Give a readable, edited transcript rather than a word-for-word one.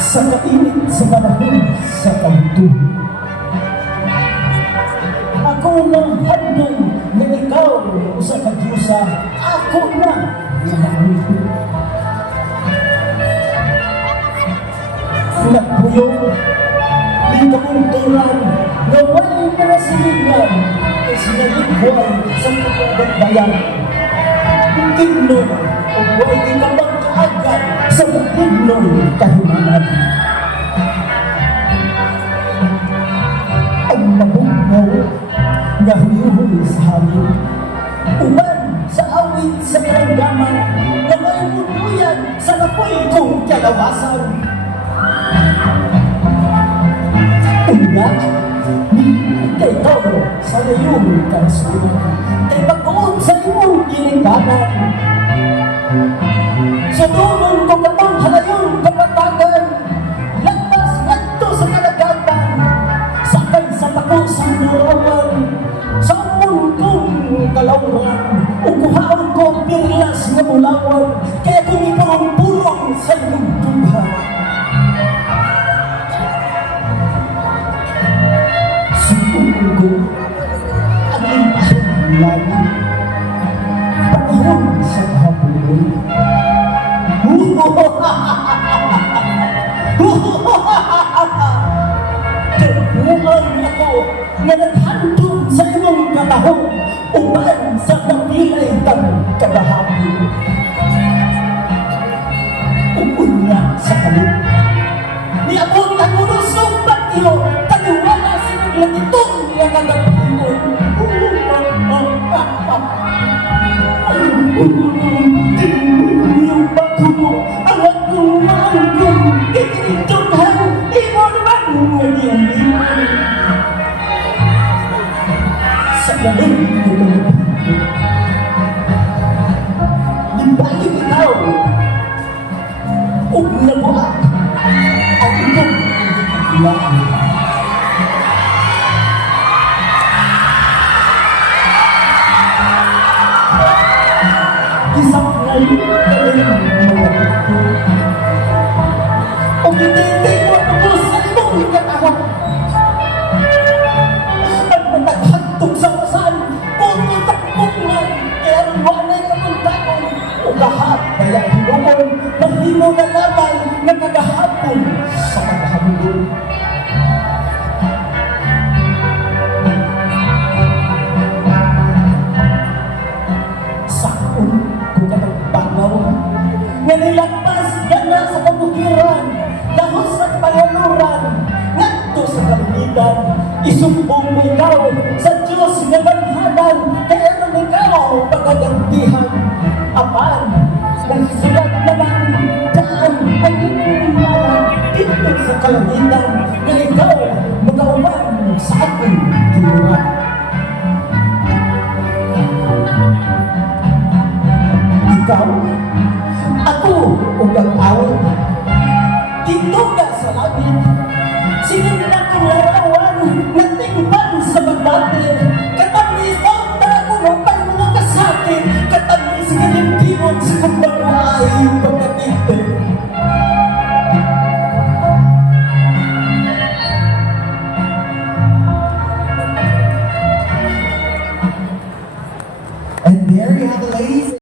Sa kainit sa panahon sa kanto, ako nang handong na ikaw sa kadyusa, ako na nahangin. Nagpuyong, di kamunturan, naway na silingan, ay sinalikuan sa mga bayan. Tignon, o buhay di ka magkaagad sa tignon kahimanan. Ang mabugnaw na hiyuhoy sa hangin, uban sa awit sa karamdaman, na may munuyan sa napoy kong kalawasan. Una, kay ikaw sa iyong kansunan, kay pagkuon sa iyong ginikanan. Sa tulong ko kapang halayong kapatagan, lagpas nagto sa kalagatan, sakay sa tako sa narawan, sa amon kong kalawan, ukuhaan ko pirlas na mulawan, kaya kung ipurong-purong sa iyong tuhan. Sumunod ang limpahan ng langit, panahon sa hapon. Terbuang ako na naghandog sa iyong katahong, uban sa kapilay kang kabahagi. Upunya sa kalit, niabot ang urusong bagyo, kaniwala sa naglagitong na kagapilon. Yung bago mo, ang akong maangkong, itinitunghan, imo naman nag-iamin. Sa galing ko naman, nibalik ikaw, ug nabuhat, ang iyong pagkakilaan. Isang ngayon kaling mga ito, o hindi mo ako sa iyong katahong. Ang mataghagtog sa pasan, puto takbukan, kaya wanay kamuntakon, o lahat kaya hinukon, mahimo na lamang na kagahapon sa paghamdol. Nga nilagpas gana sa kabukiran, dahos sa pangaluran, ngadto sa kalangitan, isumpong mo ikaw sa Diyos nga banhanan, kaya nang ikaw pagagantihan. Apan, nagsulat naman daan ang iyong imanan, dito sa kalangitan, na ikaw magauban sa ating tinungan. Ikaw, ako ug ang awit, dito ka